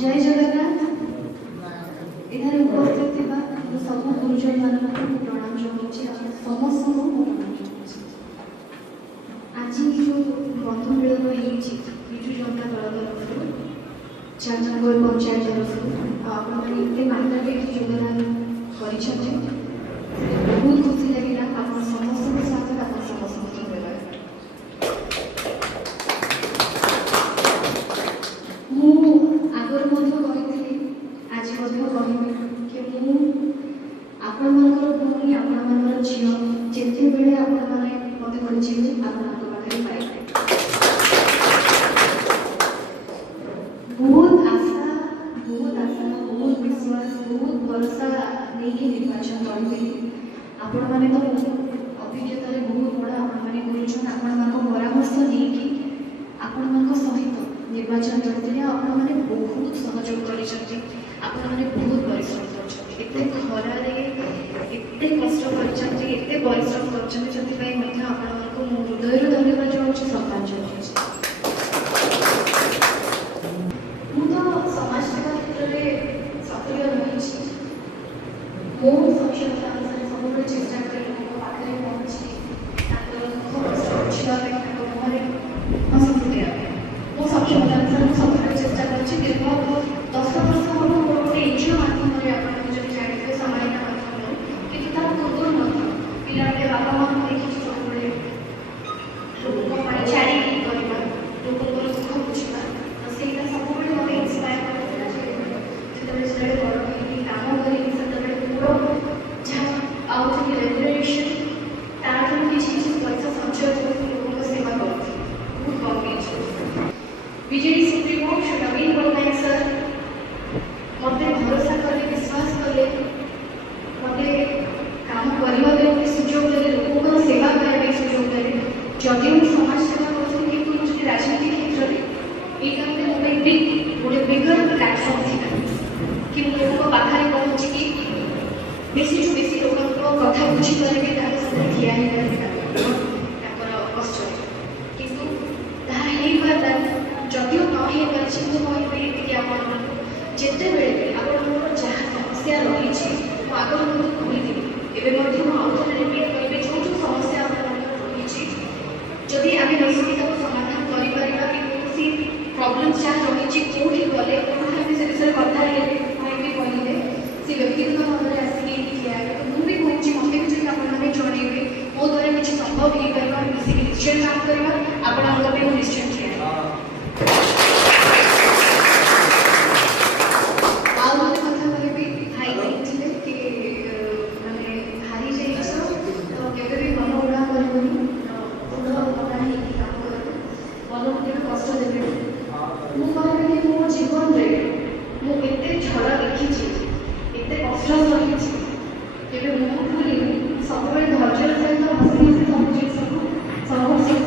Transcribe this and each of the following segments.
जय जगन्नाथ। इधर उपस्थित थिबा सब गुरुजन मानक प्रणाम जनाउछि समस्त को प्रणाम जनाउछि। आज जो बंधु मिलन होइछि बिजु जनता दल तरफ 4 नंबर पंचायत तरफ आपण माने एते मात्रा के योगदान करिछथि बहुत खुशी लागिला आपण समस्त के साथ आपण समस्त को देला मु आगर मध्य कहिथिली आज मध्य कहिबे कि मु आपण मानकर भूमि आपण मानकर झियो जेते बेले आपण माने मते खोजिबे आपण आग पाखरे पाइबे बहुत आशा बहुत विश्वास बहुत भरोसा नहीं के निर्वाचन करबे आपण माने तो अभिज्ञता रे बहुत बड़ा आपण माने गुरुजन आपण मानको परामर्श नहीं कि आपण मानको सहित निर्वाचन करते आपण माने बहुत सहयोग करिसथि आपण माने बहुत परिश्रम करछथि एते खरा रे एते कष्ट करछथि एते परिश्रम करछथि जति पई मध्य आपण मानको हृदय रो धन्यवाद जणाउछि सम्मान जणाउछि। मु तो समाज सेवा क्षेत्र रे सक्रिय रहिछि मो सक्षमता अनुसार सबले चेष्टा करी लोक पाखरे पहुंची ताकर दुख बुझिबा ପାଇଁ ତାଙ୍କ ମୁହଁରେ ହସ ଫୁଟେଇବା ପାଇଁ मो सक्षमता अनुसार सबले चेष्टा करछि। दीर्घ 10 वर्ष हम गोटे एनजीओ माध्यम आप जानते समायना माध्यम कि पूर्व न पिलाटे बापा माँ देखिए सब लोक चैरिटी करवा लोक दुख बुझा तो सहीटा सब मत इन्स्पायर करते बड़ होगी कम करी पूरा जहाँ आउे रेगुलेशन तार किसी पैसा संचय लोक सेवा करती बहुत कम बीजेडी सुप्रीमो श्री नवीन पट्टनायक सर मत भरोसा कले विश्वास कले मत काम करने सुजोग देते लोक सेवा करने सुजोग देते जदि समाज सेवा करती कि राजनीतिक क्षेत्र में ये गोटे बिगर प्लाटफर्म थी कि लोक पाखे पहुँची बेसी जो बेसी लोक कथा बुझीपारे ठिया कष्ट कितु जदिव न हो पारि मुझे जिते बेले आप जहाँ समस्या रही आगर कहती एवं आउे रिपीट करेंगे जो जो समस्या रही जदि आम मिसिकी समाधान करें प्रॉब्लम जहाँ रही कौटी गले कौटी से विषय कथा कहले से व्यक्तिगत भाव में आसिक ठिया तो मुझे कहूँ मत भी जब आपने जनइबे मो द्वारा किसी संभव हो पार मिसिक निश्चय काम करवा आप निश्चय ठिया जीवन में मुझे झड़ देखी एत कष्ट सही भूली सब धैर्य सहित हसी हसी सब जिन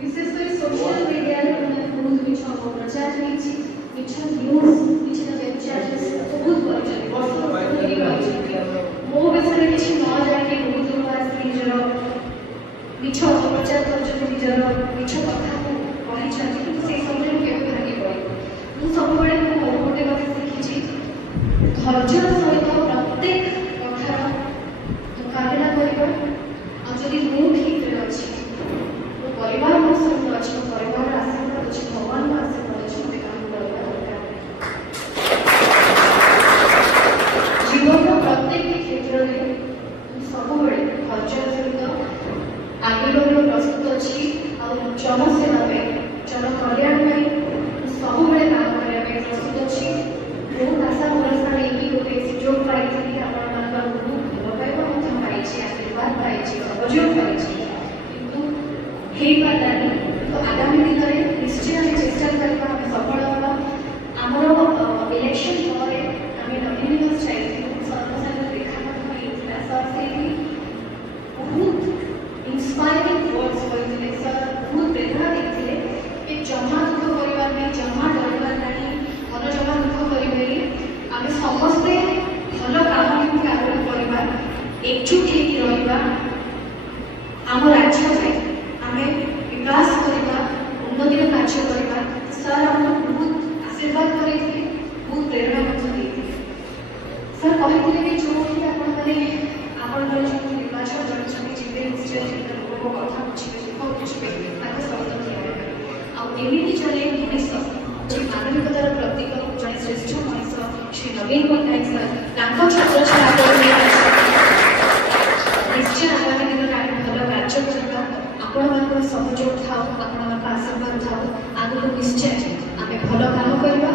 विशेषकर सोशल मीडिया बहुत मिछ अपप्रचार मिछ न्यूज मिछ वेब चार्जेस बहुत मो विषय किसी न जाने बहुत लोग आसिक निजर मिछ अपप्रचार कर निजर मिछ कथा कहते से समय केवे भांगी पड़े मुझे सब गोटे कथा शिखी धैर्य सहित प्रत्येक कथार मुकाबला करवा आदि मु ठीक अच्छी मो परिवार मो सहित अच्छी मो परिवार आशीर्वाद अच्छी भगवान आशीर्वाद अच्छी मत काम करवा जीवन प्रत्येक क्षेत्र में सब धैर्य सहित आगे प्रस्तुत अच्छी जनसेवा जन कल्याण सब काम करने प्रस्तुत अच्छी बहुत आशा भरोसा नहीं गोटे सुजोग पाई बहुत भल पाइबा आशीर्वाद पाई सहयोग पाई कि पारानी तो आगामी दिन में निश्चय आम चेष्टा करवा आम सफल हाँ आमर इलेक्शन पर आम नवीन निवास चाहिए सर्वसाधारण देखा सर से बहुत इंस्पायरिंग वर्ड्स कहते सर बहुत प्रेरणा देते कि जमा କାର୍ଯ୍ୟ କରିବା ସାର୍ ଆମକୁ ବହୁତ ଆଶୀର୍ବାଦ କରିଥିଲେ, ବହୁତ ପ୍ରେରଣା ମଧ୍ୟ ଦେଇଥିଲେ। ସାର୍ କହିଥିଲେ କି ଯେଉଁଠି ଆପଣଙ୍କର ଯେଉଁ ନିର୍ବାଚନ ଜଣେ ଯିବେ ନିଶ୍ଚୟ ଲୋକଙ୍କ କଥା ବୁଝିବେ, ଦୁଃଖ ବୁଝିବେ, ତାଙ୍କ ସହିତ ଠିଆ ହେବେ। ଆଉ ଏମିତି ଜଣେ ମଣିଷ ଯେ ମାନବିକତାର ପ୍ରତୀକ, ଜଣେ ଶ୍ରେଷ୍ଠ ମଣିଷ ଶ୍ରୀ ନବୀନ ପଟ୍ଟନାୟକ ସାର୍, ତାଙ୍କ ଛତ୍ରଛାୟା ନିଶ୍ଚୟ ଆଗାମୀ ଦିନରେ ଆମେ ଭଲ କାର୍ଯ୍ୟ କରିବା। ଆପଣମାନଙ୍କର ସହଯୋଗ ଥାଉ, ଆପଣମାନଙ୍କ ଆଶୀର୍ବାଦ ଥାଉ, ଆଗକୁ ନିଶ୍ଚୟ ଆମେ ଭଲ କାମ କରିବା।